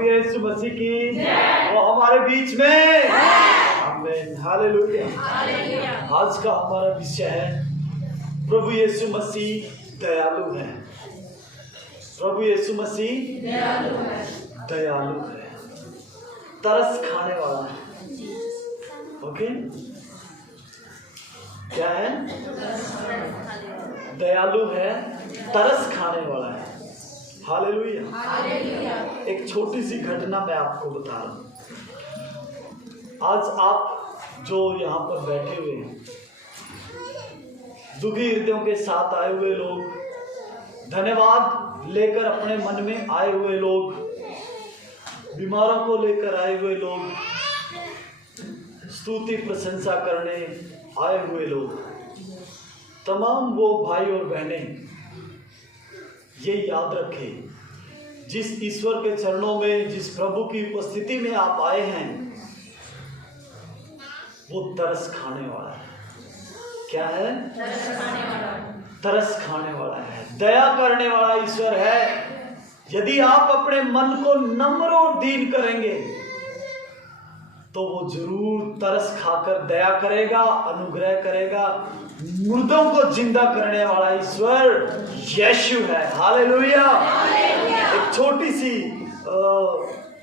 प्रभु यीशु मसीह की वो हमारे बीच में। आमीन, हालेलुया। आज का हमारा विषय है प्रभु यीशु मसीह दयालु है। प्रभु यीशु मसीह दयालु है, तरस खाने वाला है। ओके, क्या है? दयालु है, तरस खाने वाला है। हालेलुया। एक छोटी सी घटना मैं आपको बता रहा हूँ। आज आप जो यहाँ पर बैठे हुए हैं, दुखी हृदयों के साथ आए हुए लोग, धन्यवाद लेकर अपने मन में आए हुए लोग, बीमारों को लेकर आए हुए लोग, स्तुति प्रशंसा करने आए हुए लोग, तमाम वो भाई और बहनें ये याद रखें, जिस ईश्वर के चरणों में, जिस प्रभु की उपस्थिति में आप आए हैं, वो तरस खाने वाला है। क्या है? तरस खाने वाला है, दया करने वाला ईश्वर है। यदि आप अपने मन को नम्र और दीन करेंगे तो वो जरूर तरस खाकर दया करेगा, अनुग्रह करेगा। मुर्दों को जिंदा करने वाला ईश्वर यीशु है। हालेलुया। एक छोटी सी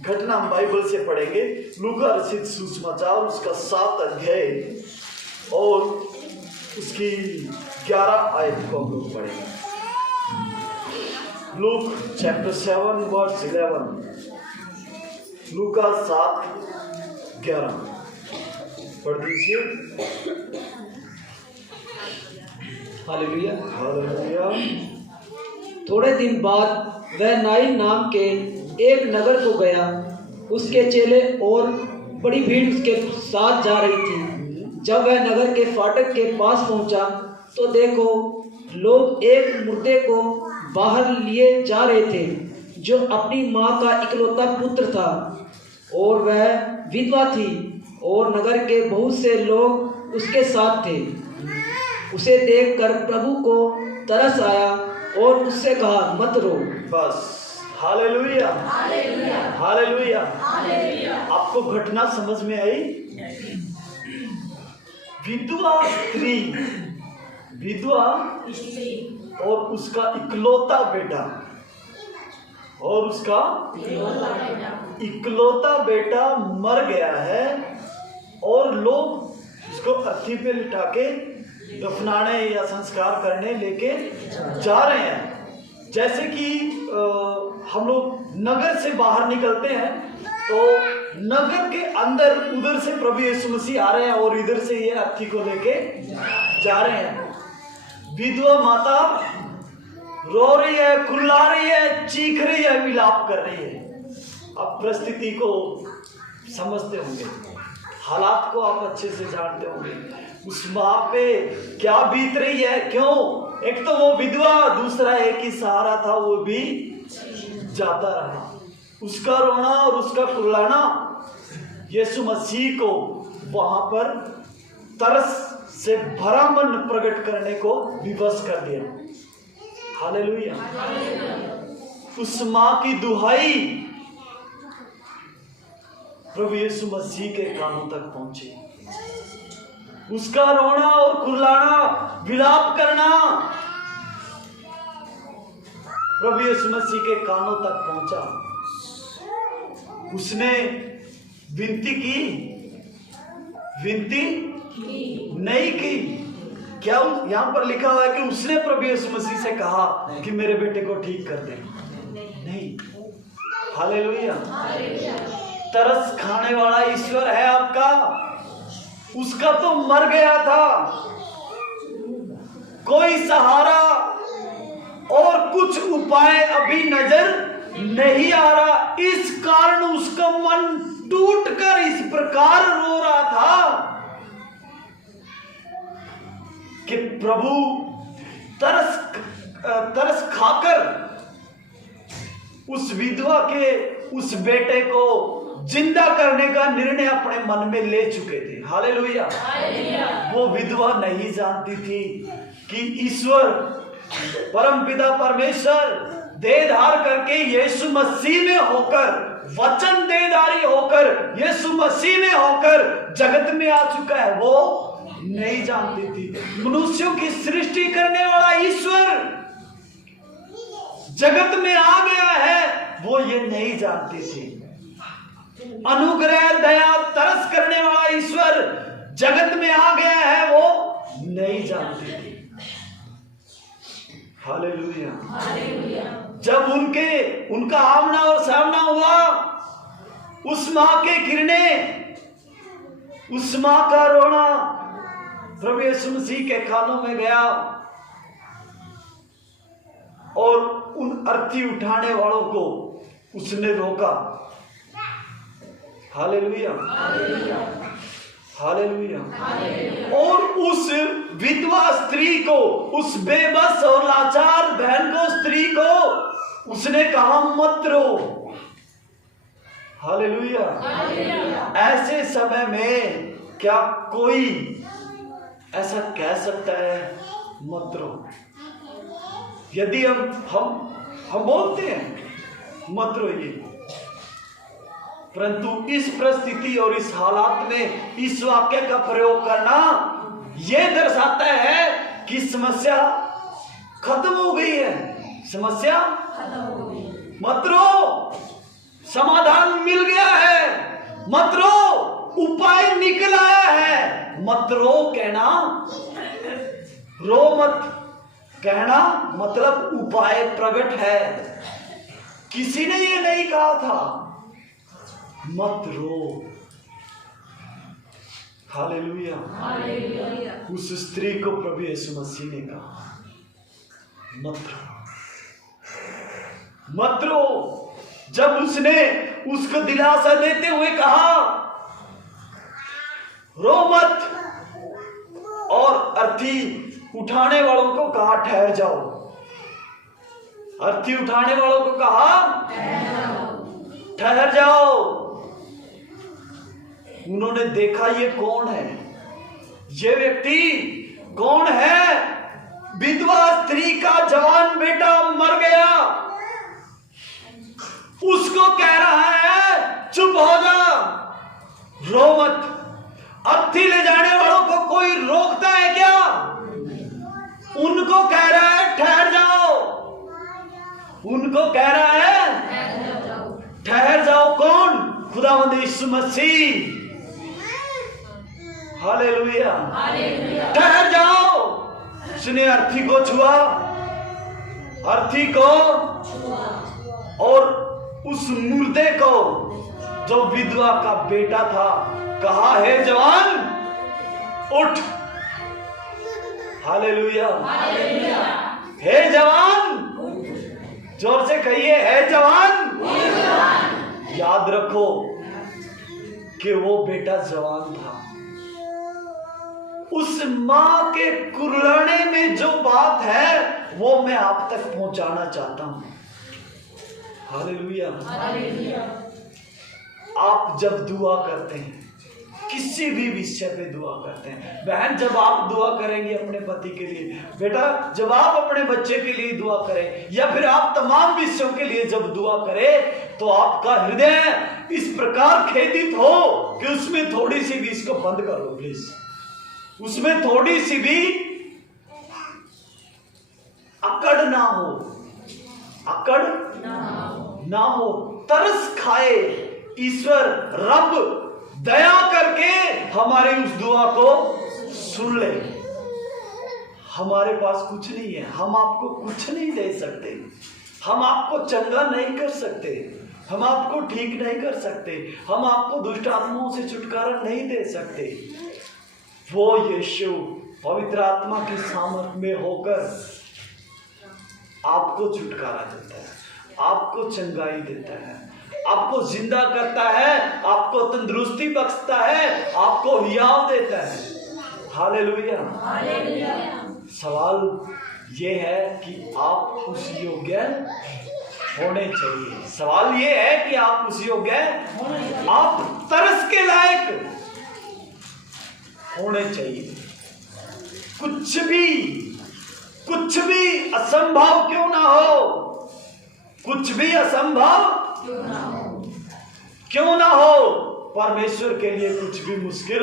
घटना हम बाइबल से पढ़ेंगे। लूका रचित सुसमाचार उसका 7 अध्याय और उसकी 11 आयत को हम लोग पढ़ेंगे। Luke chapter 7 verse 11। लूका 7:11 पढ़ दीजिए। हालेलुया। हालेलुया। थोड़े दिन बाद वह नाइन नाम के एक नगर को गया। उसके चेले और बड़ी भीड़ उसके साथ जा रही थी। जब वह नगर के फाटक के पास पहुंचा तो देखो, लोग एक मुर्दे को बाहर लिए जा रहे थे, जो अपनी माँ का इकलौता पुत्र था, और वह विधवा थी, और नगर के बहुत से लोग उसके साथ थे। उसे देखकर प्रभु को तरस आया और उससे कहा, मत रो। बस। हालेलुया। हालेलुया। आपको घटना समझ में आई? विधवा स्त्री, विधवा और उसका इकलौता बेटा, और उसका इकलौता बेटा मर गया है, और लोग उसको अर्थी पे लिटा के दफनाने या संस्कार करने लेके जा रहे हैं। जैसे कि हम लोग नगर से बाहर निकलते हैं तो नगर के अंदर उधर से प्रभु यीशु मसीह आ रहे हैं और इधर से ये अर्थी को लेके जा रहे हैं। विधवा माता रो रही है, कुल्ला रही है, चीख रही है, विलाप कर रही है। आप परिस्थिति को समझते होंगे, हालात को आप अच्छे से जानते होंगे। उस माँ पे क्या बीत रही है। क्यों? एक तो वो विधवा, दूसरा एक ही सहारा था, वो भी जाता रहा। उसका रोना और उसका कुर्लाना यीशु मसीह को वहां पर तरस से भरा मन प्रकट करने को विवश कर दिया। हालेलुया। उस माँ की दुहाई प्रभु यीशु मसीह के कानों तक पहुंची। उसका रोना और कुर्लाना, विलाप करना प्रभु यीशु मसीह के कानों तक पहुंचा। उसने विनती की, विनती नहीं की। क्या यहां पर लिखा हुआ है कि उसने प्रभु यीशु मसीह से कहा कि मेरे बेटे को ठीक कर दे? नहीं। हालेलुया। तरस खाने वाला ईश्वर है आपका। उसका तो मर गया था, कोई सहारा और कुछ उपाय अभी नजर नहीं आ रहा। इस कारण उसका मन टूटकर इस प्रकार रो रहा था कि प्रभु तरस खाकर उस विधवा के उस बेटे को जिंदा करने का निर्णय अपने मन में ले चुके थे। हालेलुया। वो विधवा नहीं जानती थी कि ईश्वर परमपिता परमेश्वर देधार करके यीशु मसीह में होकर, वचन देधारी होकर, यीशु मसीह में होकर जगत में आ चुका है, वो नहीं जानती थी। मनुष्यों की सृष्टि करने वाला ईश्वर जगत में आ गया है, वो ये नहीं जानती थी। अनुग्रह, दया, तरस करने वाला ईश्वर जगत में आ गया है, वो नहीं जानती थी। हालेलुया। जब उनका आमना और सामना हुआ, उस मां के किरणें, उस मां का रोना प्रभु यीशु मसीह के कानों में गया और उन अर्थी उठाने वालों को उसने रोका। हालेलुया। और उस विधवा स्त्री को, उस बेबस और लाचार बहन को, स्त्री को उसने कहा मत रो। हालेलुया। ऐसे समय में क्या कोई ऐसा कह सकता है मत रो? यदि हम बोलते हैं मत रोइए, परंतु इस परिस्थिति और इस हालात में इस वाक्य का प्रयोग करना यह दर्शाता है कि समस्या खत्म हो गई है। समस्या खत्म हो गई, मत रो, समाधान मिल गया है, मत रो, उपाय निकल आया है। मत रो कहना, रो मत कहना मतलब उपाय प्रकट है। किसी ने ये नहीं कहा था मत रो। हालेलुया। उस स्त्री को प्रभु यीशु मसीह ने कहा मत रो। जब उसने उसको दिलासा देते हुए कहा रो मत, और अर्थी उठाने वालों को कहा ठहर जाओ, अर्थी उठाने वालों को कहा ठहर जाओ। उन्होंने देखा ये कौन है, ये व्यक्ति कौन है? विधवा स्त्री का जवान बेटा मर गया, उसको कह रहा है चुप हो जा, रो मत। अर्थी ले जाने वालों को कोई रोकता है क्या? उनको कह रहा है ठहर जाओ, उनको कह रहा है ठहर जाओ। कौन? खुदावंद यीशु मसीह। हालेलुया। ठहर जाओ। उसने अर्थी को छुआ, अर्थी को और उस मुर्दे को जो विधवा का बेटा था, कहा है जवान उठ। हालेलुया। हे जवान, जोर से कहिए है जवान। याद रखो कि वो बेटा जवान था। उस मां के कुर्लाने में जो बात है वो मैं आप तक पहुंचाना चाहता हूं। हालेलुया। आप जब दुआ करते हैं, किसी भी विषय पे दुआ करते हैं, बहन जब आप दुआ करेंगे अपने पति के लिए, बेटा जब आप अपने बच्चे के लिए दुआ करें, या फिर आप तमाम विषयों के लिए जब दुआ करें, तो आपका हृदय इस प्रकार खेदित हो कि उसमें थोड़ी सी भी, इसको बंद कर लो प्लीज, उसमें थोड़ी सी भी अकड़ ना हो, अकड़ ना हो। तरस खाए ईश्वर रब दया करके हमारी उस दुआ को सुन ले। हमारे पास कुछ नहीं है, हम आपको कुछ नहीं दे सकते, हम आपको चंगा नहीं कर सकते, हम आपको ठीक नहीं कर सकते, हम आपको दुष्ट आत्माओं से छुटकारा नहीं दे सकते। वो यीशु पवित्र आत्मा की सामर्थ में होकर आपको छुटकारा देता है, आपको चंगाई देता है, आपको जिंदा करता है, आपको तंदुरुस्ती बख्शता है, आपको हियाव देता है। हालेलुया। सवाल ये है कि आप उस योग्य होने चाहिए। सवाल ये है कि आप उस योग्य, आप तरस के लायक होने चाहिए। कुछ भी असंभव क्यों ना हो, कुछ भी असंभव क्यों ना हो, परमेश्वर के लिए कुछ भी मुश्किल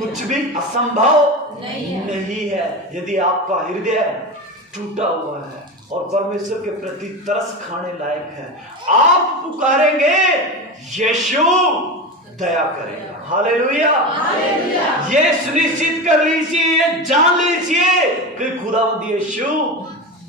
कुछ भी असंभव नहीं है। यदि आपका हृदय टूटा हुआ है और परमेश्वर के प्रति तरस खाने लायक है, आप पुकारेंगे, यीशु दया करेगा। हालेलुया। ये सुनिश्चित कर लीजिए, जान लीजिए कि खुदावंद यीशु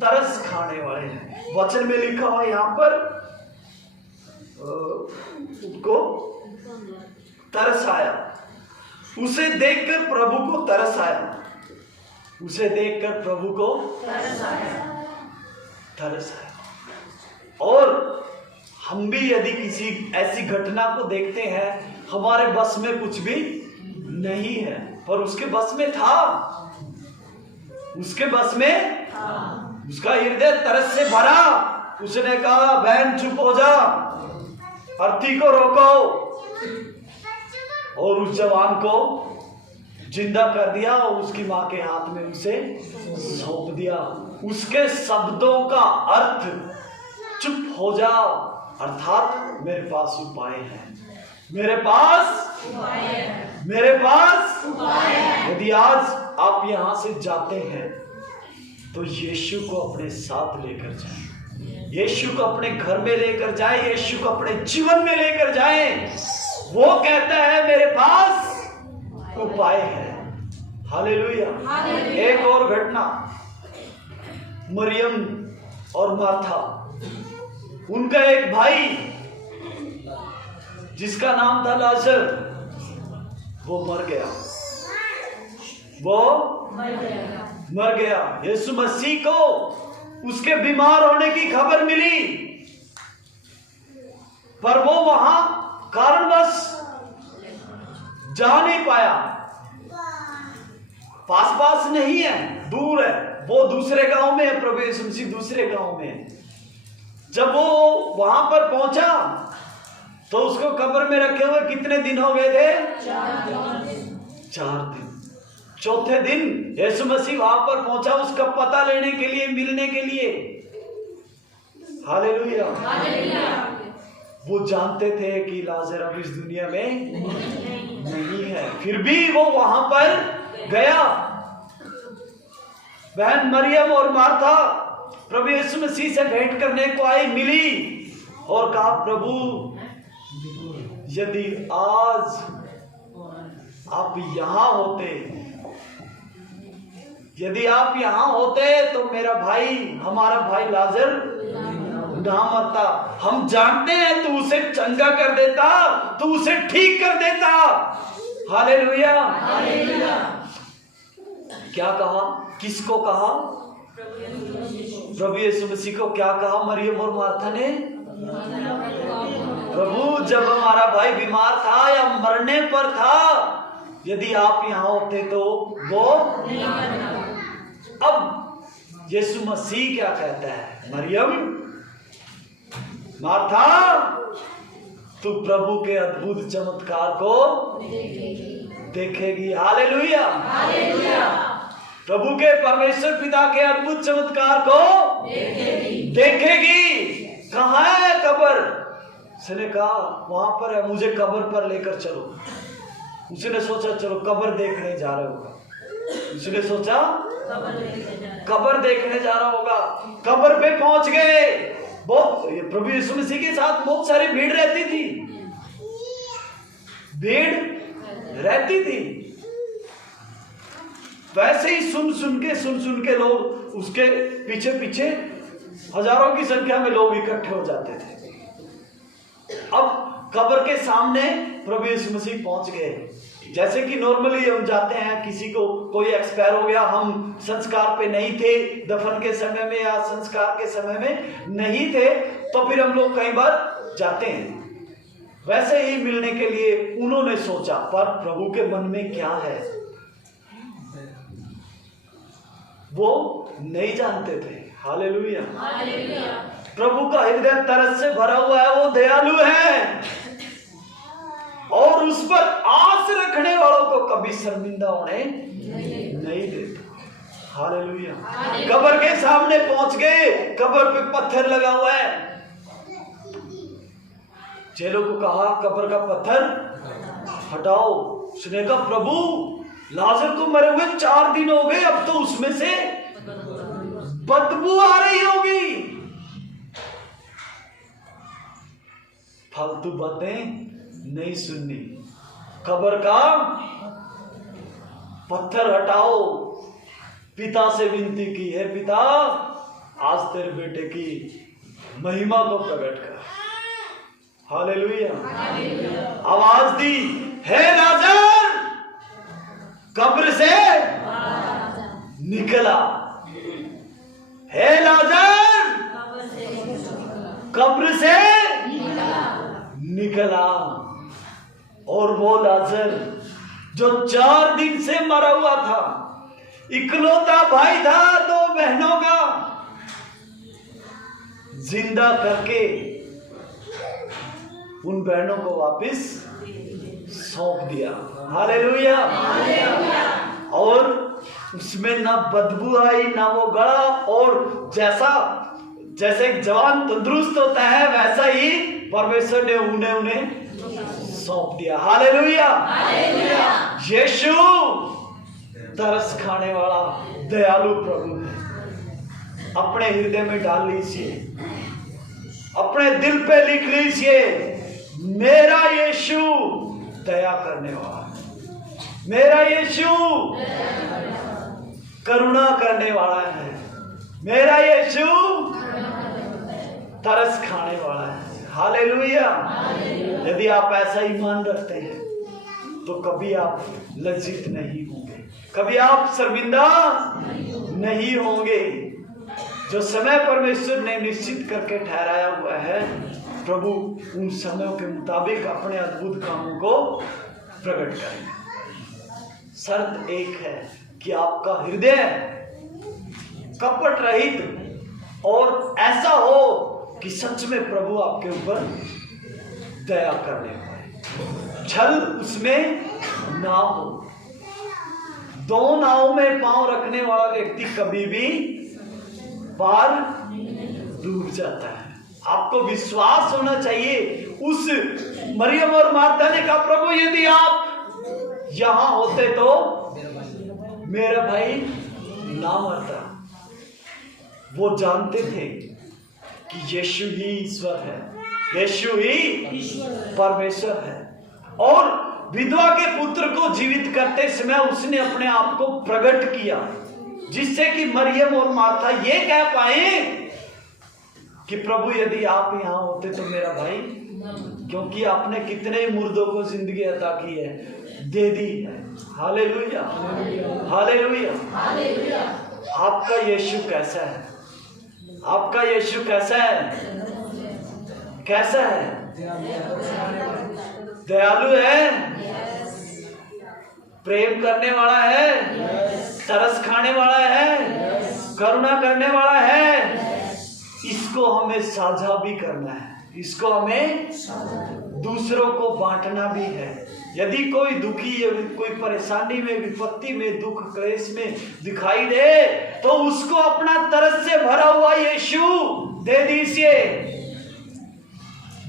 तरस खाने वाले हैं। वचन में लिखा हुआ यहाँ पर उसको तरस आया, उसे देखकर प्रभु को तरस आया, उसे देखकर प्रभु को तरस आया। और हम भी यदि किसी ऐसी घटना को देखते हैं, हमारे बस में कुछ भी नहीं है, पर उसके बस में था, उसके बस में उसका हृदय तरस से भरा। उसने कहा, बहन चुप हो जा, अर्थी को रोको, और उस जवान को जिंदा कर दिया और उसकी मां के हाथ में उसे सौंप दिया। उसके शब्दों का अर्थ चुप हो जाओ, अर्थात मेरे पास उपाय है, मेरे पास यदि आज आप यहां से जाते हैं तो यीशु को अपने साथ लेकर जाएं, यीशु को अपने घर में लेकर जाएं, यीशु को अपने जीवन में लेकर जाएं। वो कहता है मेरे पास उपाय है। हालेलुया। एक और घटना, मरियम और मार्था, उनका एक भाई जिसका नाम था लाजर, वो मर गया। यीशु मसीह को उसके बीमार होने की खबर मिली, पर वो वहां कारणवश जा नहीं पाया। पास नहीं है, दूर है, वो दूसरे गांव में है, प्रभु यीशु मसीह दूसरे गांव में है। जब वो वहां पर पहुंचा तो उसको कब्र में रखे हुए कितने दिन हो गए थे? 4 दिन। चौथे दिन यीशु मसीह वहां पर पहुंचा उसका पता लेने के लिए, मिलने के लिए। हालेलुया। वो जानते थे कि लाजर अब इस दुनिया में नहीं है, फिर भी वो वहां पर गया। बहन मरियम और मार्था प्रभु यीशु मसीह से भेंट करने को आई, मिली और कहा, प्रभु यदि आज आप यहां होते, यदि आप यहां होते तो मेरा भाई, हमारा भाई लाजर ना मरता। हम जानते हैं तू उसे चंगा कर देता, तू उसे ठीक कर देता। हालेलुया। क्या कहा? किसको कहा? प्रभु यीशु मसीह को क्या कहा मरियम और मार्था ने? प्रभु जब हमारा भाई बीमार था या मरने पर था, यदि आप यहां होते तो वो। अब यीशु मसीह क्या कहता है? मरियम, मार्था, तू प्रभु के अद्भुत चमत्कार को देखेगी। हालेलुया। प्रभु के परमेश्वर पिता के अद्भुत चमत्कार को देखेगी। कहाँ है कब्र? उसने कहा वहां पर है, मुझे कब्र पर लेकर चलो। उसने सोचा चलो कब्र देखने जा रहे होगा, उसने सोचा कब्र देखने जा रहा होगा। कब्र पे पहुंच गए। बहुत प्रभु यीशु मसीह के साथ बहुत सारी भीड़ रहती थी। वैसे ही सुन के लोग उसके पीछे हजारों की संख्या में लोग इकट्ठे हो जाते थे। अब कब्र के सामने प्रभु यीशु मसीह पहुंच गए। जैसे कि नॉर्मली हम जाते हैं, किसी को कोई एक्सपायर हो गया, हम संस्कार पे नहीं थे, दफन के समय में या संस्कार के समय में नहीं थे, तो फिर हम लोग कई बार जाते हैं। वैसे ही मिलने के लिए उन्होंने सोचा, पर प्रभु के मन में क्या है वो नहीं जानते थे। हालेलुया। प्रभु का हृदय तरस से भरा हुआ है, वो दयालु है और उस पर आस रखने वालों को कभी शर्मिंदा होने नहीं देता। हालेलुया। कब्र के सामने पहुंच गए, कब्र पे पत्थर लगा हुआ है। चेलों को कहा कब्र का पत्थर हटाओ। उसने कहा प्रभु लाजर को मरे हुए 4 दिन हो गए, अब तो उसमें से बदबू आ रही होगी। फालतू बातें नहीं सुननी। कब्र का पत्थर हटाओ। पिता से विनती की है, पिता आज तेरे बेटे की महिमा को प्रकट कर। हालेलुया। आवाज दी, हे लाजर कब्र से निकला। हे लाजर कब्र से निकला। और वो लाजर जो 4 दिन से मरा हुआ था, इकलौता भाई था 2 बहनों का, जिंदा करके उन बहनों को वापस सौंप दिया। हालेलुया। और उसमें ना बदबू आई ना वो गड़ा, और जैसे एक जवान तंदुरुस्त होता है वैसा ही परमेश्वर ने उन्हें सौंप दिया। हालेलुया। यीशु तरस खाने वाला दयालु प्रभु है। अपने हृदय में डाल लीजिए, अपने दिल पे लिख लीजिए, मेरा यीशु दया करने वाला है, मेरा यीशु करुणा करने वाला है, मेरा यीशु तरस खाने वाला है। हालेलुया। यदि आप ऐसा ईमान रखते हैं तो कभी आप लज्जित नहीं होंगे, कभी आप शर्मिंदा नहीं होंगे। जो समय परमेश्वर ने निश्चित करके ठहराया हुआ है, प्रभु उन समयों के मुताबिक अपने अद्भुत कामों को प्रकट करेंगे। शर्त एक है कि आपका हृदय कपट रहित और ऐसा हो कि सच में प्रभु आपके ऊपर दया करने वाले, छल उसमें ना हो। 2 नाव में पांव रखने वाला व्यक्ति कभी भी पार डूब जाता है। आपको विश्वास होना चाहिए। उस मरियम और मार्था ने कहा प्रभु यदि आप यहां होते तो मेरा भाई ना मरता। वो जानते थे कि यीशु ही ईश्वर है, यीशु ही परमेश्वर है। और विधवा के पुत्र को जीवित करते समय उसने अपने आप को प्रकट किया, जिससे कि मरियम और मार्था ये कह पाए कि प्रभु यदि आप यहां होते तो मेरा भाई, क्योंकि आपने कितने मुर्दों को जिंदगी अता की है, दे दी है। Hallelujah, hallelujah. आपका यीशु कैसा है? आपका यीशु कैसा है? कैसा है? दयालु है, प्रेम करने वाला है, तरस खाने वाला है, करुणा करने वाला है। इसको हमें साझा भी करना है, इसको हमें दूसरों को बांटना भी है। यदि कोई दुखी, कोई परेशानी में, विपत्ति में, दुख क्लेश में दिखाई दे तो उसको अपना तरस से भरा हुआ यीशु दे दीजिए।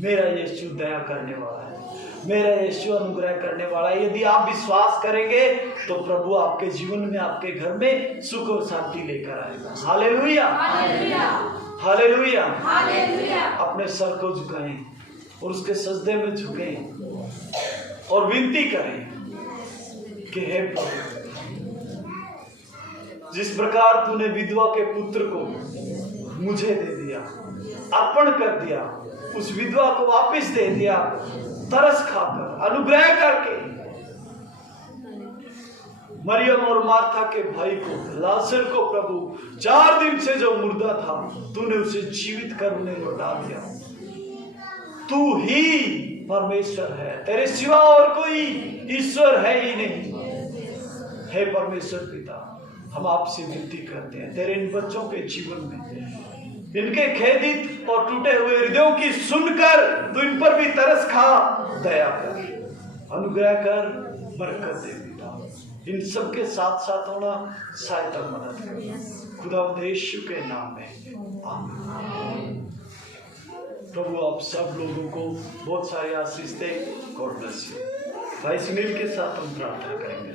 मेरा यीशु दया करने वाला है, मेरा यीशु अनुग्रह करने वाला है। यदि आप विश्वास करेंगे तो प्रभु आपके जीवन में, आपके घर में सुख और शांति लेकर आएगा। Hallelujah, hallelujah. अपने सर को झुकाएं और उसके सजदे में झुकें और विनती करें कि हे प्रभु, जिस प्रकार तूने विधवा के पुत्र को मुझे दे दिया, अर्पण कर दिया, उस विधवा को वापस दे दिया, तरस खाकर, अनुग्रह करके। मरियम और मार्था के भाई को, लाजर को प्रभु 4 दिन से जो मुर्दा था, तूने उसे जीवित कर उन्हें लौटा दिया। तू ही परमेश्वर है, तेरे सिवा और कोई ईश्वर है ही नहीं। हे परमेश्वर पिता, हम आपसे विनती करते हैं, तेरे इन बच्चों के जीवन में, इनके खेदित और टूटे हुए हृदयों की सुनकर तू इन पर भी तरस खा, दया कर, अनुग्रह कर, बरकत दे पिता। इन सबके साथ साथ होना सहायता मदद करना। खुदा यीशु के नाम में आमीन। प्रभु आप सब लोगों को बहुत सारी आशीष दे। God bless you. भाई सुनील के साथ हम प्रार्थना करेंगे।